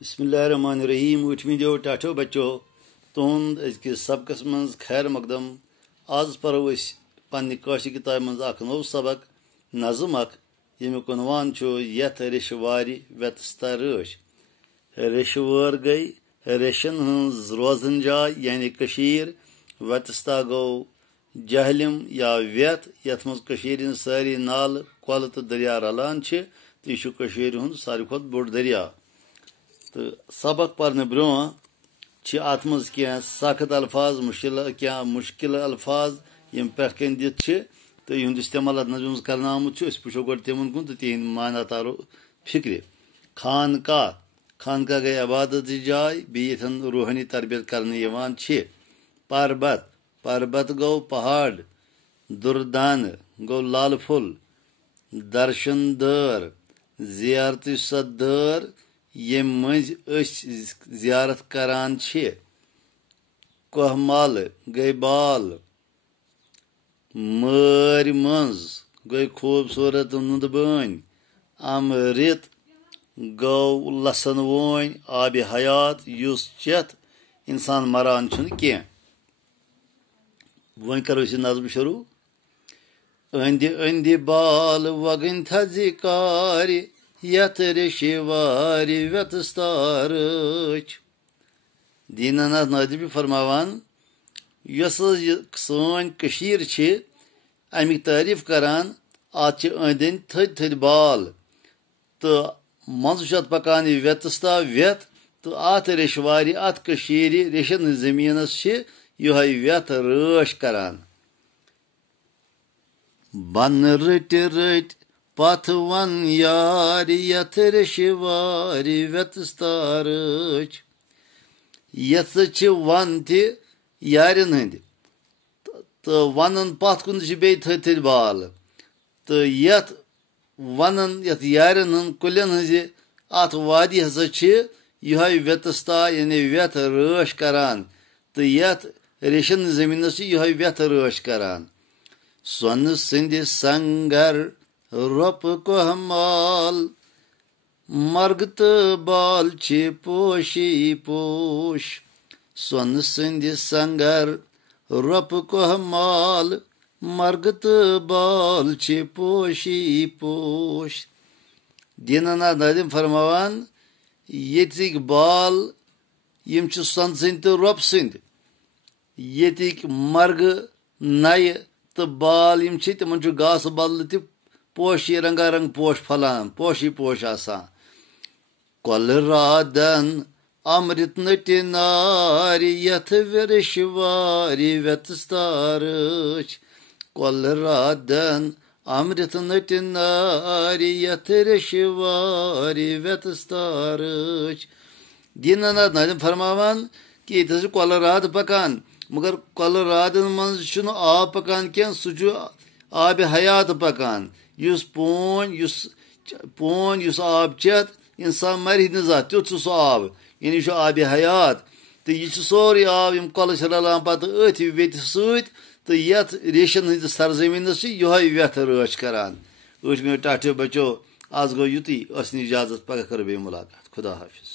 बिस्मिल्लाहिर्रहमानिर्रहीम। उठमी दो टाठो बच्चो तुंद अजकिस सबकस मज खैर मकदम। आज परो पन्ने काशी किताब मज अख नव सबक नज़म अख यमुक उन्वान छु यथ रिशवारी व्यतस्ता रश। रिशवर गई रेशन हंज रोजन जाय यानी कशीर, व्यतस्ता गो जहलिम या व्यत यथ मज कशीर सारी नाल कल तो दरिया रलान छ। तो यह कशीर हुंद सारी खुद बोड़ दरिया। तो सबक पढ़ने ब्रो अत मज क्या सख्त अल्फाज क्या मुश्किल अल्फाज यम पे दित तो युंद इस्तेमाल अत नजम कर वो गो तिमन कुन तो तिहद माना तारो फिक्र। खानका खानका गई अबादत जाय बेन रूहानी तरबियत करने। पर्वत पर्वत गो पहाड़। दुर्दान गो लाल फुल। दर्शन दर जियारत सदर यम मज जियारत करान छे। कोहमल गई बाल। मर मंज गई खूबसूरत नुंदबन। अमृत गौ लसन वोन आब हयात युस चेत इंसान मरान छुन क्या। वन करो इस नज़म शुरू। अंदि अंदि बाल वगन थजिकार यथ रिशवारी व्यतस्तारच। दीनानाथ नादिबी फरमावान यस सन कशीर छे अमिक तारीफ करान आत अंदन थद थद बाल तो मज पकान व्यतस्ता व्यत तो आत रिशवारी अत कशीर रेशन जमीनस यह व्यत रश करान। बन रट रट पथ वन यार यथ रिशवारी व्यतस्तारच। यथ वन ति यारन हंद तो वनन पथ कुन बे थद थद बाल तो यथ वनन यथ यारन हंद कुलन हज अत वादी हसा यह व्यतस्ता यानी व्यथ रश करान तो यथ रेशन जमीनस यह व्यथ रश करान। सोन सिंध संगर रोप कोहमाल मर्ग तो बाल छे पोशी पोश। सोन सिंध संगर रोप कोहमाल मर्ग तो बाल छे पोशी पोश। दीनानाथ नादिम फरमावान यतिक बाल यम सन सिंध तो रोप सिंध यतिक मर्ग नय तो बाल यम तिमन घास बदल त पोशी रंगा रंग पोश फलान पोशी पोश आसान। कल रादन अमृत नट नारी यथ रिशवारी व्यतस्तारच। कल रादन अमृत नट नारी यथ रिशवारी व्यतस्तारच। दीनानाथ नादिम फरमावान कि ये कल राद पकान मगर कल रादन मज आब पकान क्या सह आब हयात पकान युस पोन युस आब चेत इंसान मर ना तुथ सह आब यानी आब हयात। तो यह सोरे आब यम कल रलान पे अथ वेत सत तो यथ रेशन हंदिस सरजमीनस यह व्यथ रश करान। उठमियो टाठियो बच्चो आज गो युति इजाजत पगह करो बे मुलाकात। खुदा हाफिज।